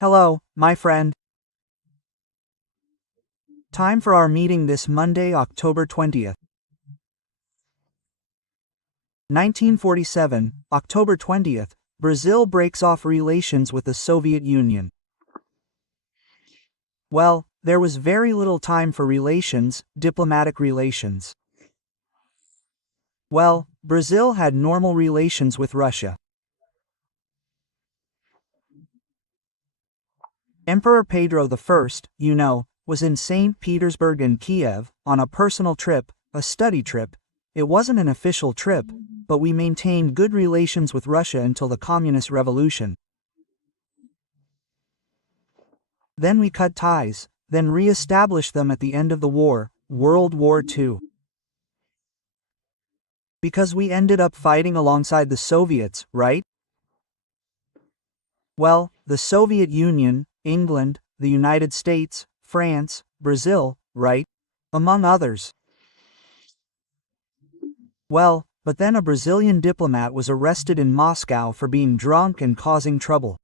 Hello, my friend. Time for our meeting this Monday, October 20th. 1947, October 20th, Brazil breaks off relations with the Soviet Union. Well, there was very little time for relations, diplomatic relations. Well, Brazil had normal relations with Russia. Emperor Pedro I, was in St. Petersburg and Kiev, on a personal trip, a study trip. It wasn't an official trip, but we maintained good relations with Russia until the Communist Revolution. Then we cut ties, then re-established them at the end of the war, World War II. Because we ended up fighting alongside the Soviets, right? Well, the Soviet Union, England, the United States, France, Brazil, right? Among others. Well, but then a Brazilian diplomat was arrested in Moscow for being drunk and causing trouble.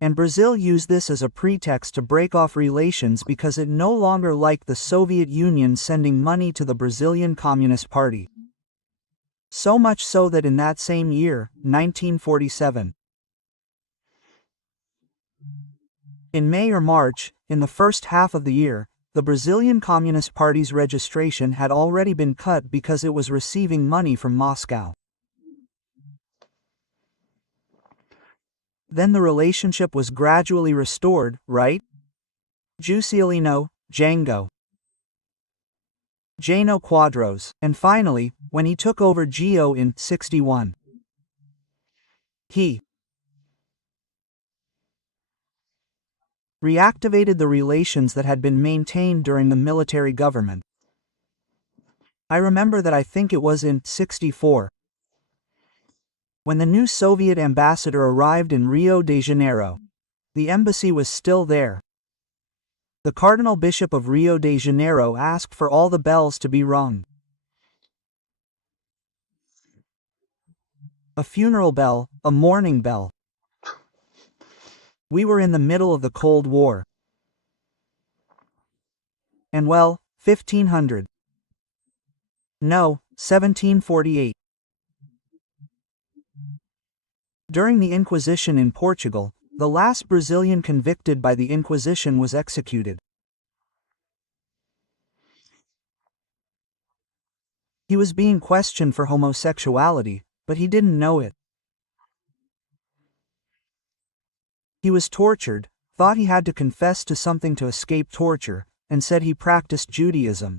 And Brazil used this as a pretext to break off relations because it no longer liked the Soviet Union sending money to the Brazilian Communist Party. So much so that in that same year, 1947, in May or March, in the first half of the year, the Brazilian Communist Party's registration had already been cut because it was receiving money from Moscow. Then the relationship was gradually restored, right? Juscelino, Jango, Jano Quadros, and finally, when he took over Geo in 61. He reactivated the relations that had been maintained during the military government. I remember that I think it was in 64. When the new Soviet ambassador arrived in Rio de Janeiro. The embassy was still there. The Cardinal Bishop of Rio de Janeiro asked for all the bells to be rung. A funeral bell, a mourning bell. We were in the middle of the Cold War. And well, 1500. No, 1748. During the Inquisition in Portugal, the last Brazilian convicted by the Inquisition was executed. He was being questioned for homosexuality, but he didn't know it. He was tortured, thought he had to confess to something to escape torture, and said he practiced Judaism.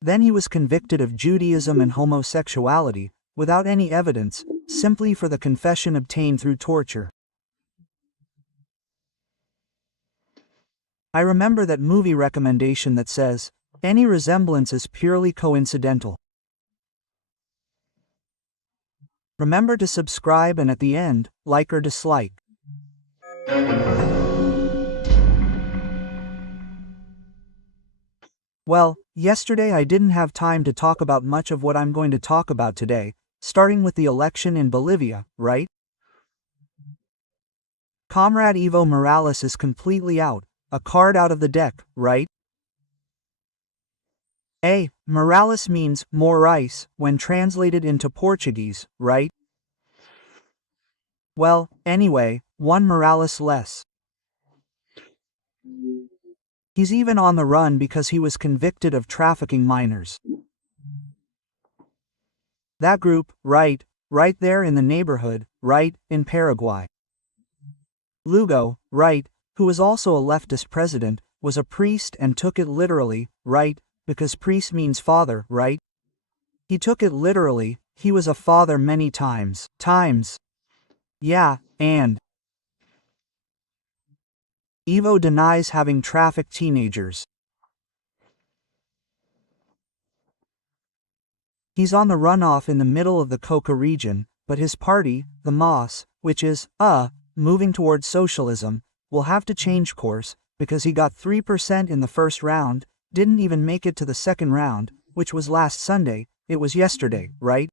Then he was convicted of Judaism and homosexuality, without any evidence, simply for the confession obtained through torture. I remember that movie recommendation that says, any resemblance is purely coincidental. Remember to subscribe and at the end, like or dislike. Well, yesterday I didn't have time to talk about much of what I'm going to talk about today, starting with the election in Bolivia, right? Comrade Evo Morales is completely out, a card out of the deck, right? Morales means more ice when translated into Portuguese, right? Well, anyway, one Morales less. He's even on the run because he was convicted of trafficking minors. That group, right there in the neighborhood, right, in Paraguay. Lugo, right, who was also a leftist president, was a priest and took it literally, right, because priest means father, right? He took it literally, he was a father many times. Yeah, and Evo denies having trafficked teenagers. He's on the runoff in the middle of the Coca region, but his party, the MAS, which is, moving towards socialism, will have to change course, because he got 3% in the first round, didn't even make it to the second round, which was last Sunday, it was yesterday, right?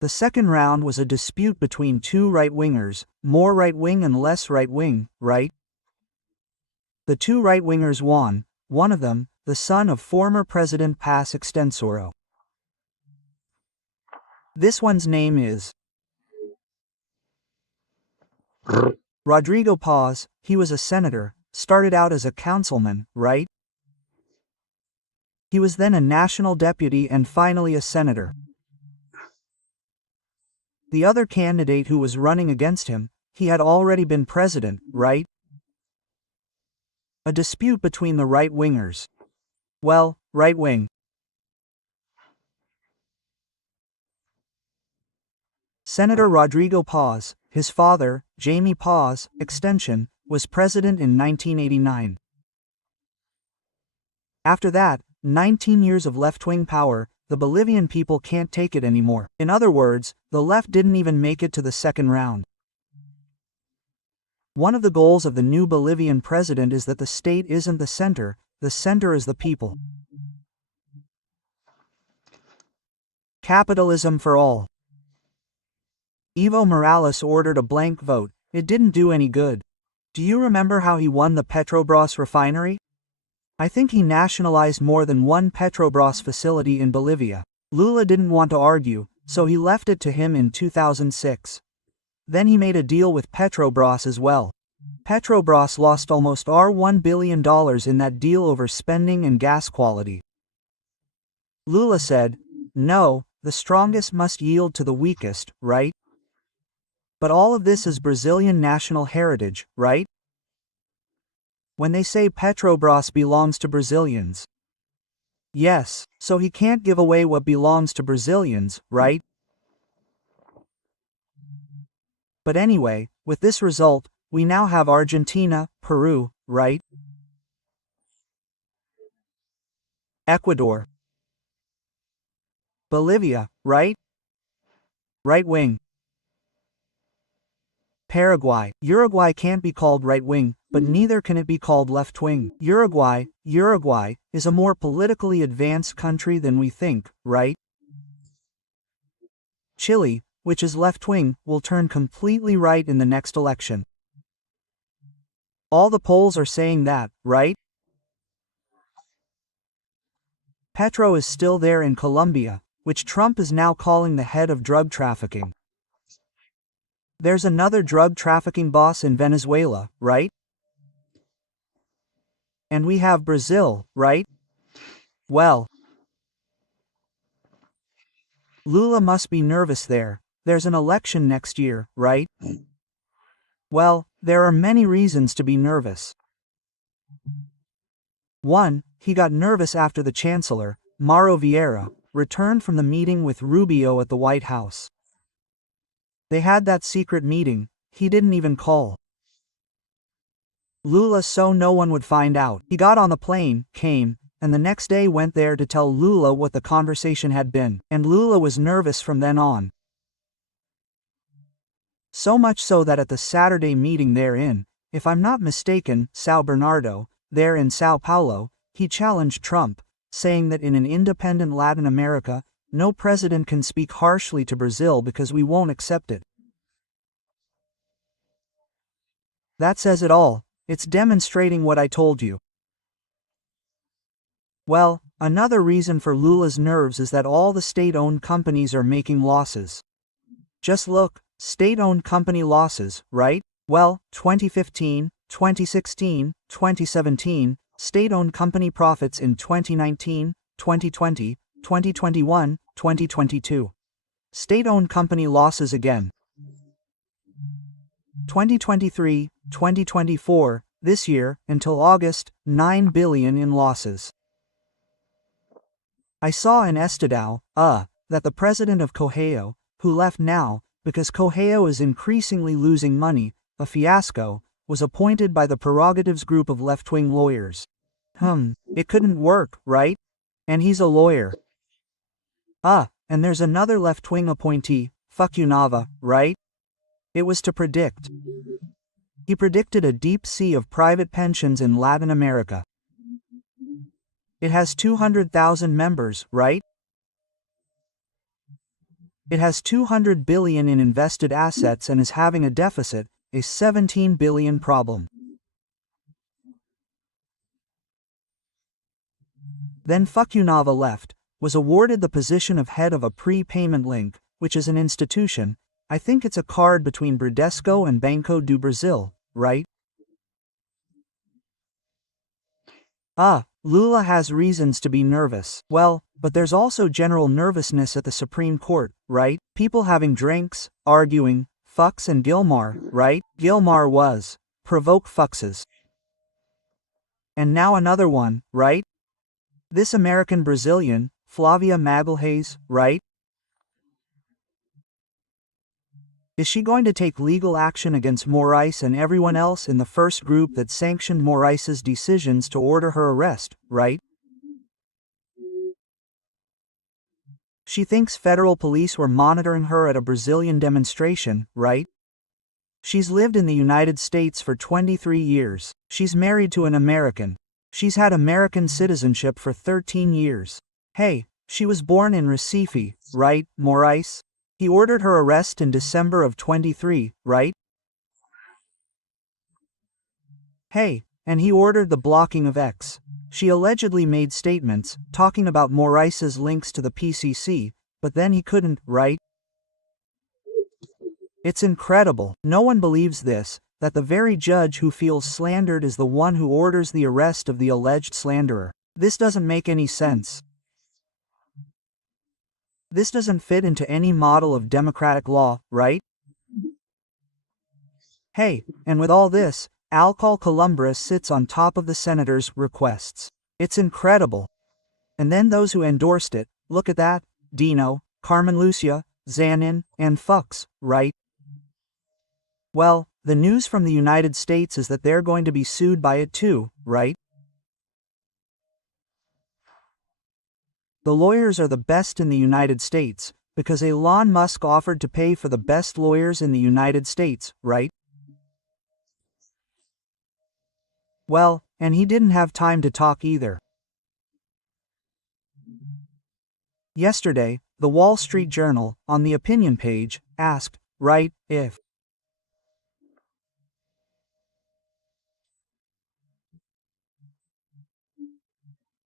The second round was a dispute between two right-wingers, more right-wing and less right-wing, right? The two right-wingers won, one of them, the son of former President Paz Extensoro. This one's name is Rodrigo Paz. He was a senator, started out as a councilman, right? He was then a national deputy and finally a senator. The other candidate who was running against him, he had already been president, right? A dispute between the right-wingers. Well, right-wing. Senator Rodrigo Paz, his father, Jaime Paz, extension, was president in 1989. After that, 19 years of left-wing power, the Bolivian people can't take it anymore. In other words, the left didn't even make it to the second round. One of the goals of the new Bolivian president is that the state isn't the center is the people. Capitalism for all. Evo Morales ordered a blank vote. It didn't do any good. Do you remember how he won the Petrobras refinery? I think he nationalized more than one Petrobras facility in Bolivia. Lula didn't want to argue, so he left it to him in 2006. Then he made a deal with Petrobras as well. Petrobras lost almost $1 billion in that deal over spending and gas quality. Lula said, "No, the strongest must yield to the weakest, right?" But all of this is Brazilian national heritage, right? When they say Petrobras belongs to Brazilians. Yes, so he can't give away what belongs to Brazilians, right? But anyway, with this result, we now have Argentina, Peru, right? Ecuador. Bolivia, right? Right wing. Paraguay. Uruguay can't be called right-wing, but neither can it be called left-wing. Uruguay is a more politically advanced country than we think, right? Chile, which is left-wing, will turn completely right in the next election. All the polls are saying that, right? Petro is still there in Colombia, which Trump is now calling the head of drug trafficking. There's another drug trafficking boss in Venezuela, right? And we have Brazil, right? Well, Lula must be nervous there. There's an election next year, right? Well, there are many reasons to be nervous. 1. He got nervous after the Chancellor, Mauro Vieira, returned from the meeting with Rubio at the White House. They had that secret meeting, he didn't even call Lula so no one would find out. He got on the plane, came, and the next day went there to tell Lula what the conversation had been, and Lula was nervous from then on. So much so that at the Saturday meeting there in, if I'm not mistaken, São Bernardo, there in Sao Paulo, he challenged Trump, saying that in an independent Latin America, no president can speak harshly to Brazil because we won't accept it. That says it all. It's demonstrating what I told you. Well, another reason for Lula's nerves is that all the state-owned companies are making losses. Just look, state-owned company losses, right? Well, 2015, 2016, 2017, state-owned company profits in 2019, 2020, 2021, 2022. State-owned company losses again. 2023, 2024, this year, until August, $9 billion in losses. I saw in Estadão, that the president of Correio, who left now, because Correio is increasingly losing money, a fiasco, was appointed by the Prerogatives group of left-wing lawyers. It couldn't work, right? And he's a lawyer. And there's another left-wing appointee, Fukunaga, right? It was to predict. He predicted a deep sea of private pensions in Latin America. It has 200,000 members, right? It has 200 billion in invested assets and is having a deficit, a 17 billion problem. Then Fukunava left, was awarded the position of head of a prepayment link, which is an institution. I think it's a card between Bradesco and Banco do Brasil, right? Lula has reasons to be nervous. Well, but there's also general nervousness at the Supreme Court, right? People having drinks, arguing, Fux and Gilmar, right? Gilmar was. Provoke Fuxes. And now another one, right? This American Brazilian, Flavia Magalhães, right? Is she going to take legal action against Moraes and everyone else in the first group that sanctioned Moraes's decisions to order her arrest, right? She thinks federal police were monitoring her at a Brazilian demonstration, right? She's lived in the United States for 23 years. She's married to an American. She's had American citizenship for 13 years. Hey, she was born in Recife, right, Moraes? He ordered her arrest in December of 23, right? Hey, and he ordered the blocking of X. She allegedly made statements, talking about Moraes's links to the PCC, but then he couldn't, right? It's incredible. No one believes this, that the very judge who feels slandered is the one who orders the arrest of the alleged slanderer. This doesn't make any sense. This doesn't fit into any model of democratic law, right? Hey, and with all this, Alcol Columbres sits on top of the senator's requests. It's incredible. And then those who endorsed it, look at that, Dino, Carmen Lucia, Zanin, and Fux, right? Well, the news from the United States is that they're going to be sued by it too, right? The lawyers are the best in the United States, because Elon Musk offered to pay for the best lawyers in the United States, right? Well, and he didn't have time to talk either. Yesterday, the Wall Street Journal, on the opinion page, asked, right, if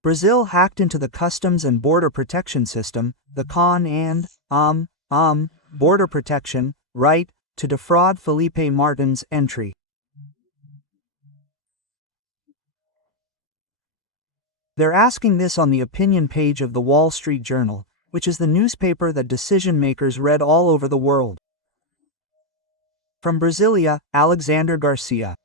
Brazil hacked into the Customs and Border Protection System, the CON and, Border Protection, right, to defraud Felipe Martins' entry. They're asking this on the opinion page of the Wall Street Journal, which is the newspaper that decision-makers read all over the world. From Brasilia, Alexandre Garcia.